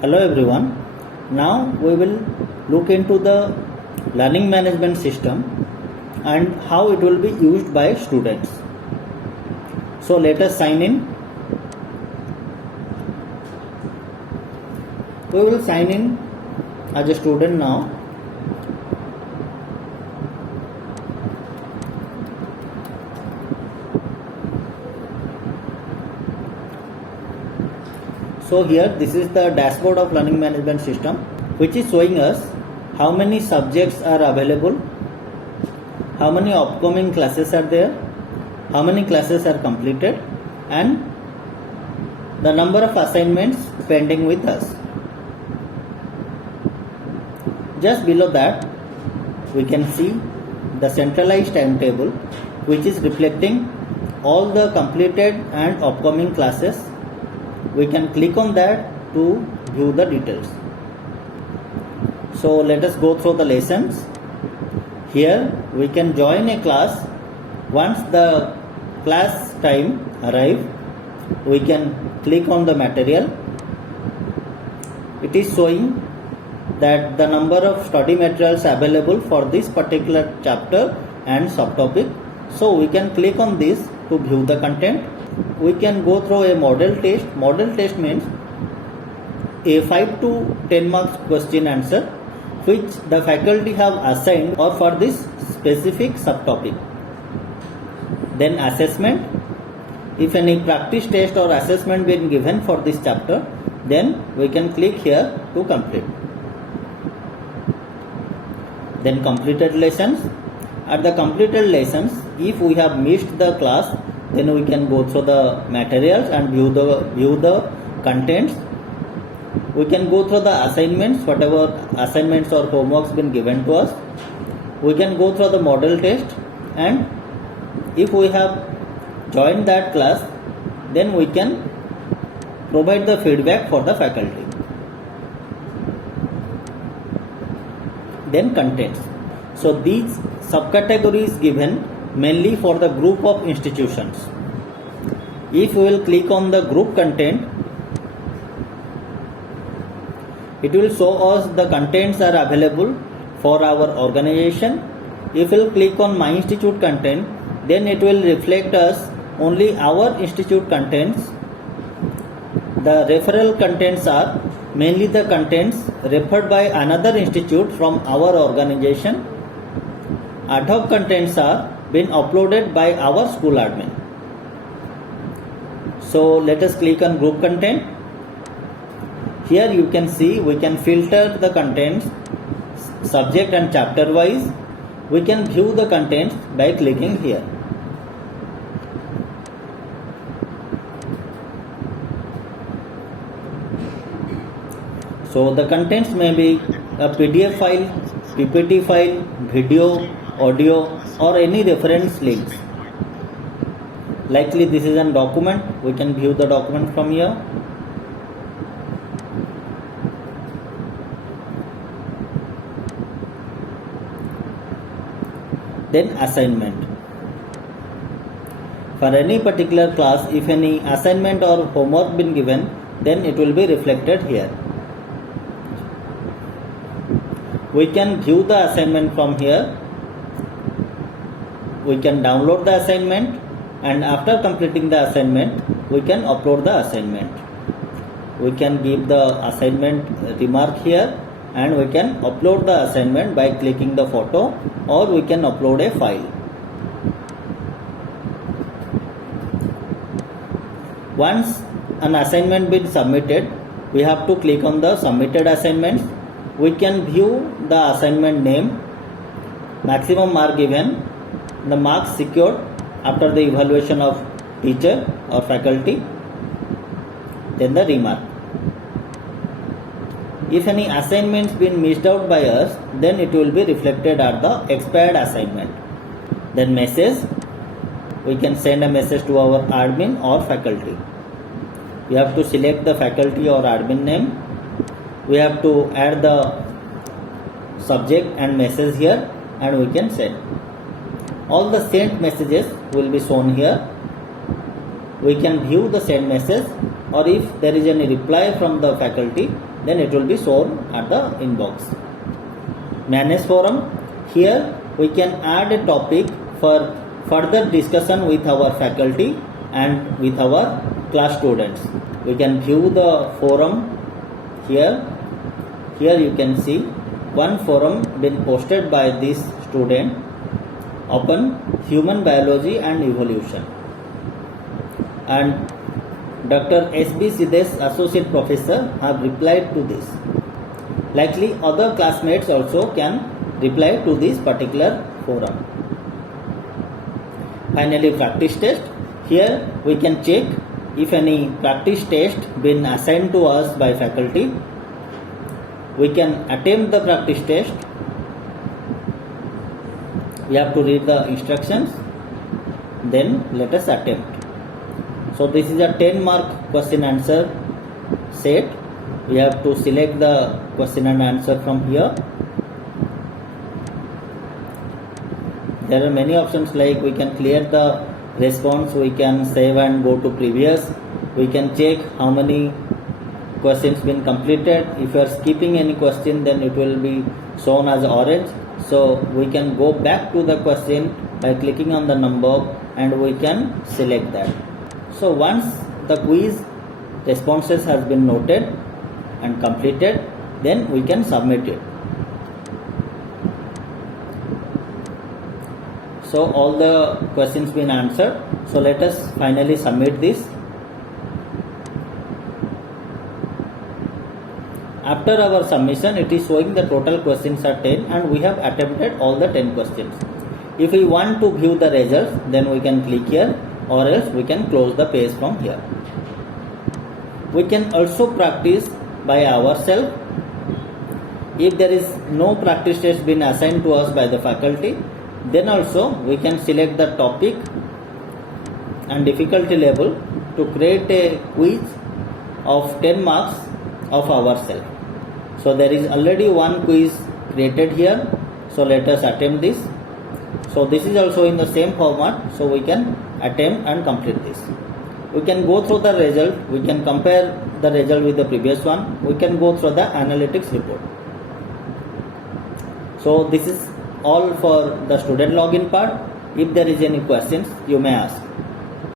Hello everyone. Now we will look into the learning management system and how it will be used by students. So let us sign in. We will sign in as a student now. So here this is the dashboard of learning management system, which is showing us how many subjects are available, how many upcoming classes are there, how many classes are completed, and the number of assignments pending with us. Just below that we can see the centralized timetable, which is reflecting all the completed and upcoming classes. We can click on that to view the details. So let us go through the lessons. Here we can join a class. Once the class time arrives, we can click on the material. It is showing that the number of study materials available for this particular chapter and subtopic. So we can click on this to view the content. We can go through a model test. Model test means a 5 to 10 marks question answer which the faculty have assigned or for this specific subtopic. Then assessment. If any practice test or assessment been given for this chapter, then we can click here to complete. Then completed lessons. At the completed lessons, if we have missed the class, then we can go through the materials and view the contents. We can go through the assignments, whatever assignments or homeworks been given to us. We can go through the model test, and if we have joined that class, then we can provide the feedback for the faculty. Then contents. So these subcategories given mainly for the group of institutions. If we will click on the group content, it will show us the contents are available for our organization. If we will click on my institute content, then it will reflect us only our institute contents. The referral contents are mainly the contents referred by another institute from our organization. Ad hoc contents are been uploaded by our school admin. So let us click on group content. Here you can see we can filter the contents subject and chapter wise. We can view the contents by clicking here. So the contents may be a PDF file, PPT file, video, audio, or any reference links. Likely this is a document. We can view the document from here. Then assignment. For any particular class, if any assignment or homework been given, then it will be reflected here. We can view the assignment from here. We can download the assignment, and after completing the assignment, we can upload the assignment. We can give the assignment remark here, and we can upload the assignment by clicking the photo, or we can upload a file. Once an assignment been submitted, we have to click on the submitted assignments. We can view the assignment name, maximum mark given, the marks secured after the evaluation of teacher or faculty, then the remark. If any assignments been missed out by us, then it will be reflected at the expired assignment. Then message. We can send a message to our admin or faculty. We have to select the faculty or admin name. We have to add the subject and message here, and we can send. All the sent messages will be shown here. We can view the sent message, or if there is any reply from the faculty, then it will be shown at the inbox. Manage forum. Here we can add a topic for further discussion with our faculty and with our class students. We can view the forum here. Here you can see one forum been posted by this student upon human biology and evolution, and Dr. S.B. Siddesh, Associate Professor, have replied to this. Likely other classmates also can reply to this particular forum. Finally, practice test. Here we can check if any practice test been assigned to us by faculty. We can attempt the practice test. We have to read the instructions, then let us attempt. So this is a 10-mark question answer set. We have to select the question and answer from here. There are many options, like we can clear the response, we can save and go to previous, we can check how many questions been completed. If you are skipping any question, then it will be shown as orange. So we can go back to the question by clicking on the number and we can select that. So once the quiz responses has been noted and completed, then we can submit it. So all the questions been answered. So let us finally submit this. After our submission, it is showing the total questions are 10 and we have attempted all the 10 questions. If we want to view the results, then we can click here, or else we can close the page from here. We can also practice by ourselves. If there is no practice test been assigned to us by the faculty, then also we can select the topic and difficulty level to create a quiz of 10 marks of ourselves. So there is already one quiz created here. So let us attempt this. So this is also in the same format, so we can attempt and complete this. We can go through the result, we can compare the result with the previous one, we can go through the analytics report. So this is all for the student login part. If there is any questions, you may ask.